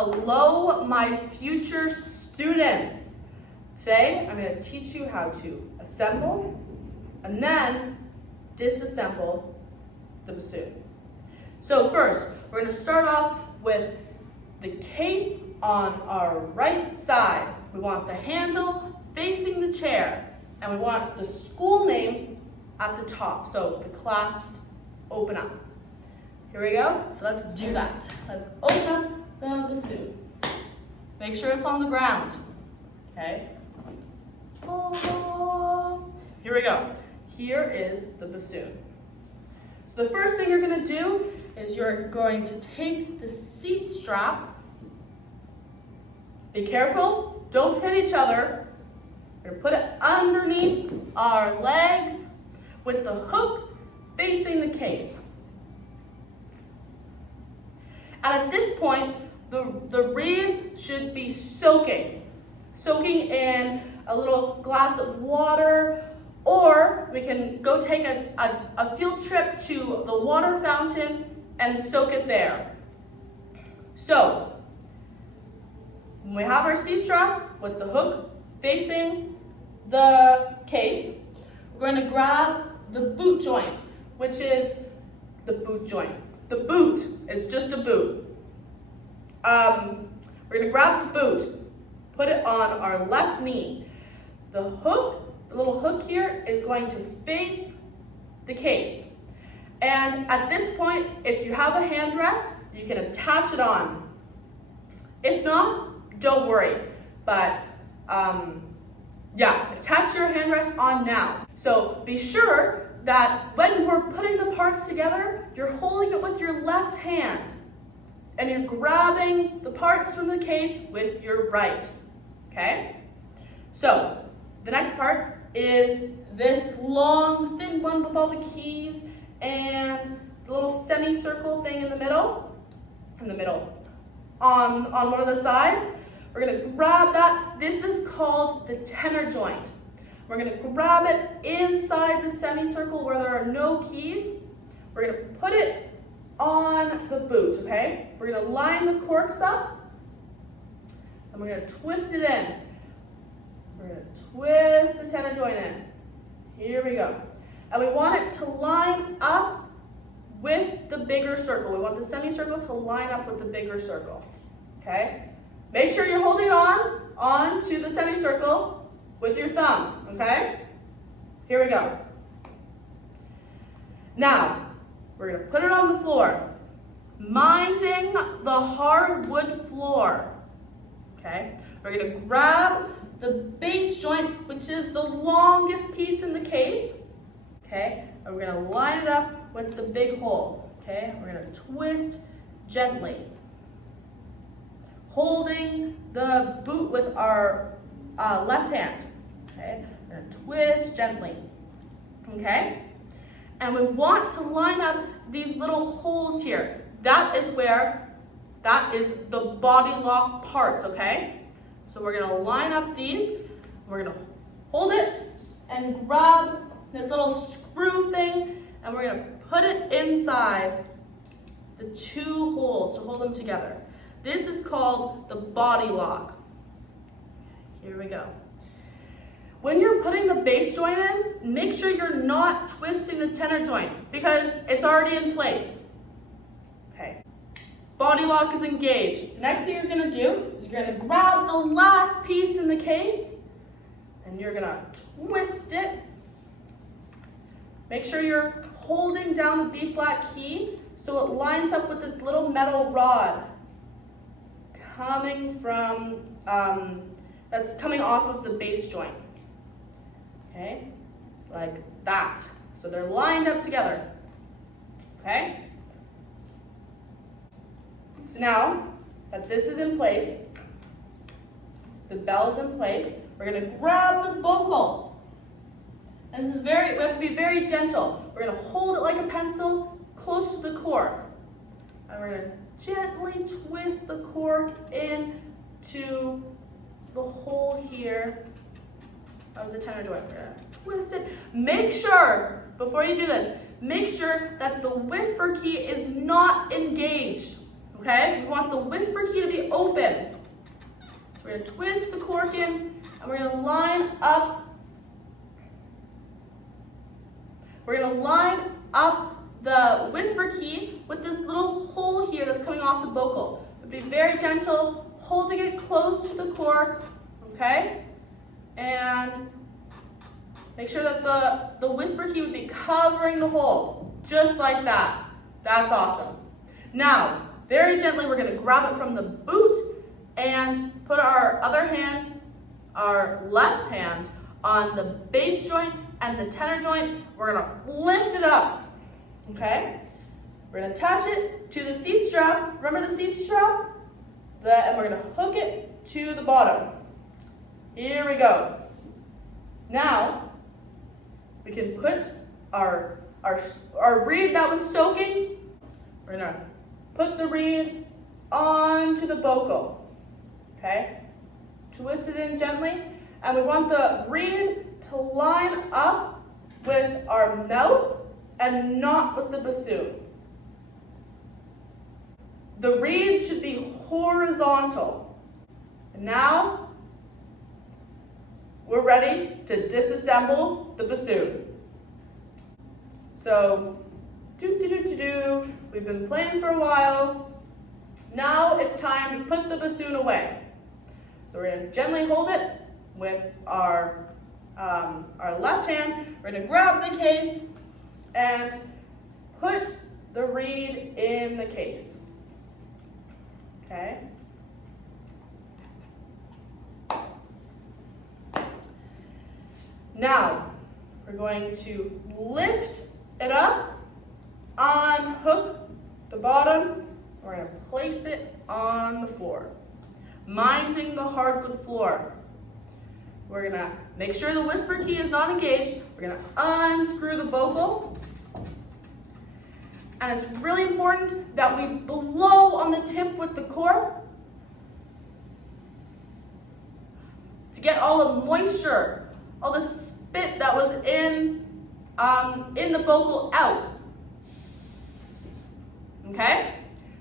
Hello, my future students. Today, I'm going to teach you how to assemble and then disassemble the bassoon. So first, we're going to start off with the case on our right side. We want the handle facing the chair, and we want the school name at the top, so the clasps open up. Here we go. So let's do that. Let's open up the bassoon. Make sure it's on the ground. Okay. Oh. Here we go. Here is the bassoon. So the first thing you're going to do is you're going to take the seat strap. Be careful, don't hit each other. We're going to put it underneath our legs with the hook facing the case. And at this point, the reed should be soaking in a little glass of water, or we can go take a field trip to the water fountain and soak it there. So, when we have our C strap with the hook facing the case, we're going to grab the boot joint, which is the boot joint. The boot is just a boot. We're going to grab the boot, put it on our left knee. The hook, the little hook here, is going to face the case. And at this point, if you have a hand rest, you can attach it on. If not, don't worry. But attach your hand rest on now. So be sure that when we're putting the parts together, you're holding it with your left hand and you're grabbing the parts from the case with your right, okay? So the next part is this long, thin one with all the keys and the little semicircle thing in the middle. On one of the sides, we're gonna grab that. This is called the tenor joint. We're going to grab it inside the semicircle where there are no keys. We're going to put it on the boot, okay? We're going to line the corks up, and we're going to twist it in. We're going to twist the tenor joint in. Here we go. And we want it to line up with the bigger circle. We want the semicircle to line up with the bigger circle, okay? Make sure you're holding on to the semicircle with your thumb, okay? Here we go. Now, we're gonna put it on the floor, minding the hardwood floor, okay? We're gonna grab the base joint, which is the longest piece in the case, okay? And we're gonna line it up with the big hole, okay? We're gonna twist gently, holding the boot with our left hand. Okay, we're going to twist gently, okay? And we want to line up these little holes here. That is the body lock parts, okay? So we're going to line up these. We're going to hold it and grab this little screw thing, and we're going to put it inside the two holes to hold them together. This is called the body lock. Here we go. When you're putting the bass joint in, make sure you're not twisting the tenor joint because it's already in place. Okay. Body lock is engaged. The next thing you're going to do is you're going to grab the last piece in the case and you're going to twist it. Make sure you're holding down the B flat key so it lines up with this little metal rod coming from, that's coming off of the bass joint. Okay, like that. So they're lined up together, okay? So now that this is in place, the bell's in place, we're gonna grab the vocal. And this is we have to be very gentle. We're gonna hold it like a pencil close to the cork. And we're gonna gently twist the cork into the hole here of the tenor joint. We're gonna twist it. Make sure, before you do this, make sure that the whisper key is not engaged, okay? We want the whisper key to be open. We're gonna twist the cork in, and we're gonna line up. We're gonna line up the whisper key with this little hole here that's coming off the vocal. But be very gentle, holding it close to the cork, okay? And make sure that the whisper key would be covering the hole, just like that. That's awesome. Now, very gently, we're gonna grab it from the boot and put our other hand, our left hand, on the bass joint and the tenor joint. We're gonna lift it up, okay? We're gonna attach it to the seat strap. Remember the seat strap? And we're gonna hook it to the bottom. Here we go. Now, we can put our reed that was soaking, we're gonna put the reed onto the vocal, okay? Twist it in gently, and we want the reed to line up with our mouth and not with the bassoon. The reed should be horizontal. And now, we're ready to disassemble the bassoon. So, we've been playing for a while. Now it's time to put the bassoon away. So we're gonna gently hold it with our left hand. We're gonna grab the case and put the reed in the case. Okay? Now, we're going to lift it up, unhook the bottom, we're going to place it on the floor, minding the hardwood floor. We're going to make sure the whisper key is not engaged. We're going to unscrew the vocal. And it's really important that we blow on the tip with the cork to get all the moisture, all the spit that was in the vocal out. Okay?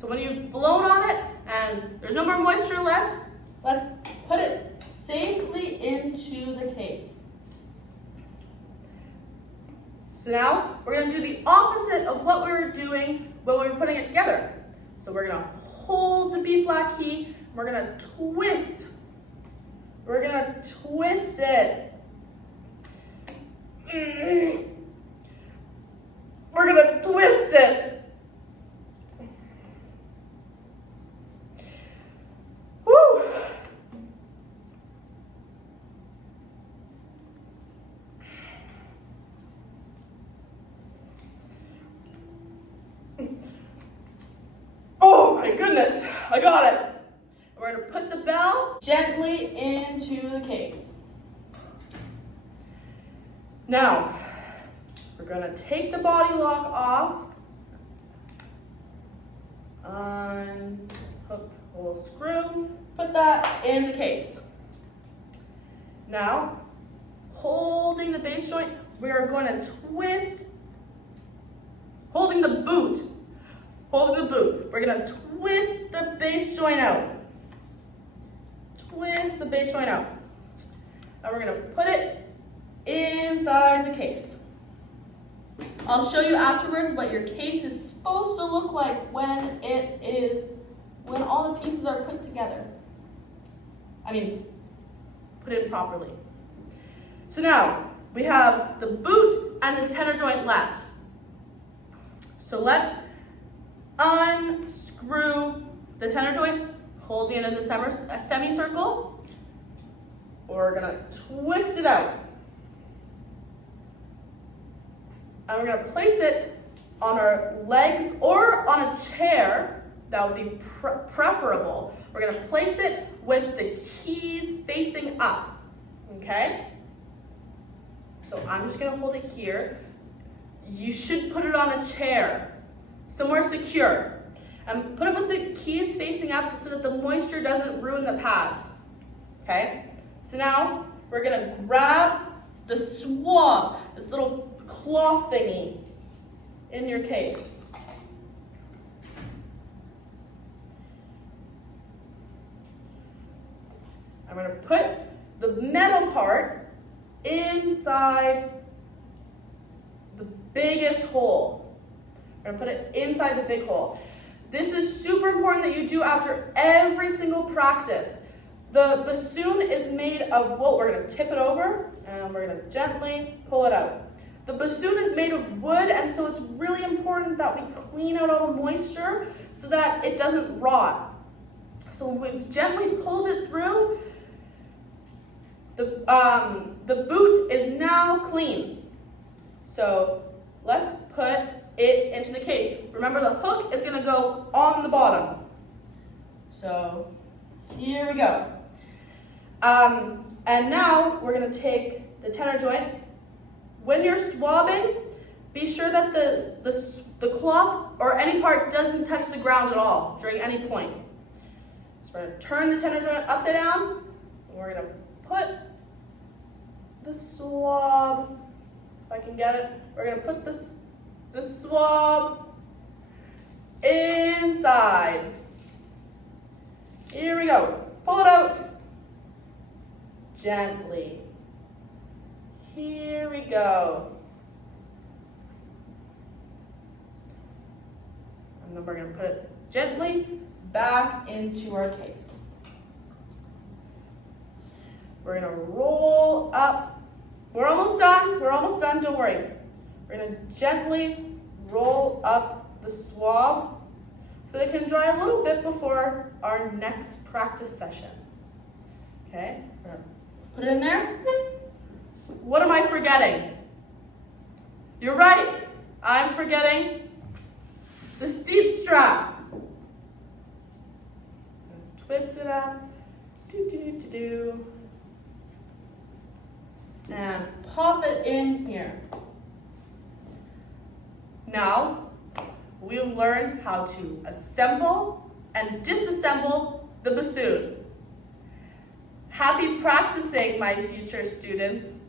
So when you've blown on it and there's no more moisture left, let's put it safely into the case. So now we're going to do the opposite of what we were doing when we were putting it together. So we're going to hold the B flat key, we're going to twist. We're going to twist it. We're going to twist it. Woo! Oh my goodness, I got it. We're going to put the bell gently into the case. Now, we're going to take the body lock off, unhook a little screw, put that in the case. Now, holding the bass joint, we are going to twist, holding the boot, we're going to twist the bass joint out. Twist the bass joint out. And we're going to put it inside the case. I'll show you afterwards what your case is supposed to look like when all the pieces are put together. Put in properly. So now, we have the boot and the tenor joint left. So let's unscrew the tenor joint, holding it in a semicircle. We're gonna twist it out. And we're going to place it on our legs or on a chair. That would be preferable. We're going to place it with the keys facing up. Okay? So I'm just going to hold it here. You should put it on a chair, somewhere secure. And put it with the keys facing up so that the moisture doesn't ruin the pads. Okay? So now we're going to grab the swab, this little cloth thingy in your case. I'm going to put the metal part inside the biggest hole. I'm going to put it inside the big hole. This is super important that you do after every single practice. The bassoon is made of wool. We're going to tip it over and we're going to gently pull it out. The bassoon is made of wood, and so it's really important that we clean out all the moisture so that it doesn't rot. So when we've gently pulled it through, the boot is now clean. So let's put it into the case. Remember, the hook is going to go on the bottom. So here we go. And now we're going to take the tenor joint. When you're swabbing, be sure that the cloth or any part doesn't touch the ground at all during any point. So we're going to turn the tenor joint upside down, and we're going to put the swab, if I can get it, we're going to put the swab inside. Here we go. Pull it out gently. Here we go. And then we're going to put it gently back into our case. We're going to roll up. We're almost done. We're almost done. Don't worry. We're going to gently roll up the swab so it can dry a little bit before our next practice session. Okay? We're going to put it in there. What am I forgetting? You're right. I'm forgetting the seat strap. Twist it up. And pop it in here. Now, we've learned how to assemble and disassemble the bassoon. Happy practicing, my future students.